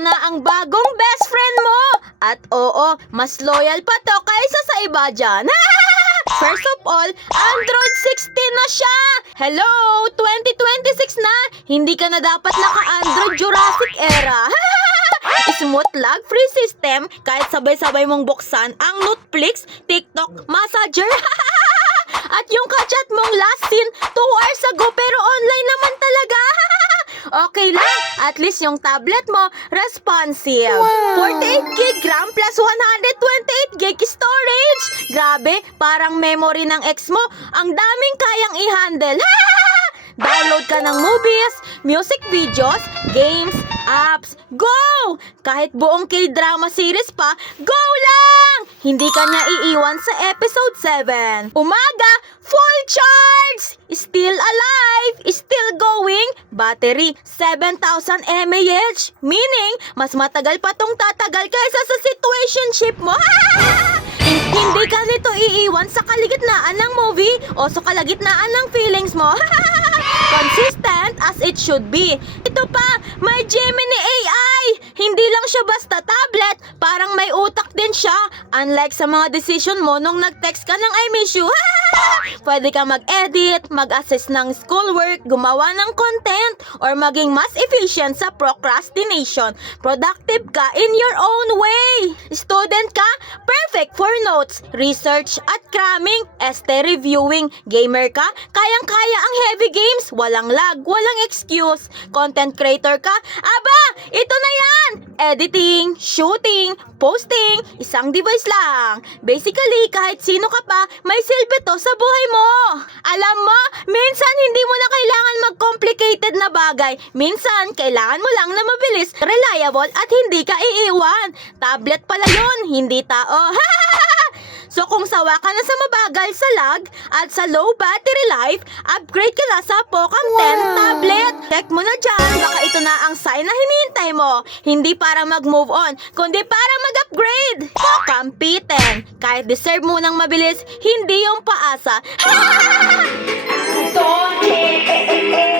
na ang bagong best friend mo. At oo, mas loyal pa to kaysa sa iba dyan. First of all, Android 16 na siya! Hello! 2026 na! Hindi ka na dapat naka-Android Jurassic era. Smooth lag-free system kahit sabay-sabay mong buksan ang Netflix, TikTok, Messenger. At yung kachat mong last seen 2 hours ago pero online naman talaga. Okay lang, at least yung tablet mo responsive. 48 gig RAM plus 128 gig storage. Grabe, parang memory ng ex mo. Ang daming kayang i-handle. Download ka ng movies, music videos, games, apps. Go! Kahit buong K-drama series pa, go lang! Hindi ka niya iiwan sa episode 7. Umaga, full charge! Still alive! Still going! Battery, 7,000 mAh. Meaning, mas matagal pa tong tatagal kaysa sa situationship mo. Hindi ka nito iiwan sa kalagitnaan ng movie o sa kalagitnaan ng feelings mo. Consistent as it should be. Ito pa, may Gemini AI. Hindi lang siya basta tablet, parang may utak din siya. Unlike sa mga decision mo nung nag-text ka ng I miss you. Pwede ka mag-edit, mag-assess ng schoolwork, gumawa ng content, or maging mas efficient sa procrastination. Productive ka in your own way. Student ka? Perfect for notes, research at cramming, este reviewing. Gamer ka? Kayang-kaya ang heavy games, walang lag, walang excuse. Content creator ka? Aba, ito na yan! Editing, shooting, posting, isang device lang. Basically, kahit sino ka pa, may silbi to sa buhay mo. Alam mo, minsan hindi mo na kailangan mag-complicated na bagay. Minsan, kailangan mo lang na mabilis, reliable at hindi ka iiwan. Tablet pala yun, hindi tao. So kung sawa ka na sa mabagal sa lag at sa low battery life, upgrade ka na sa Poccam 10 tablet. Check mo na dyan, baka ito na ang sign na hinihintay mo. Hindi para mag-move on, kundi para mag-upgrade. Poccam P10. Kahit deserve mo ng mabilis, hindi yung paasa. Don't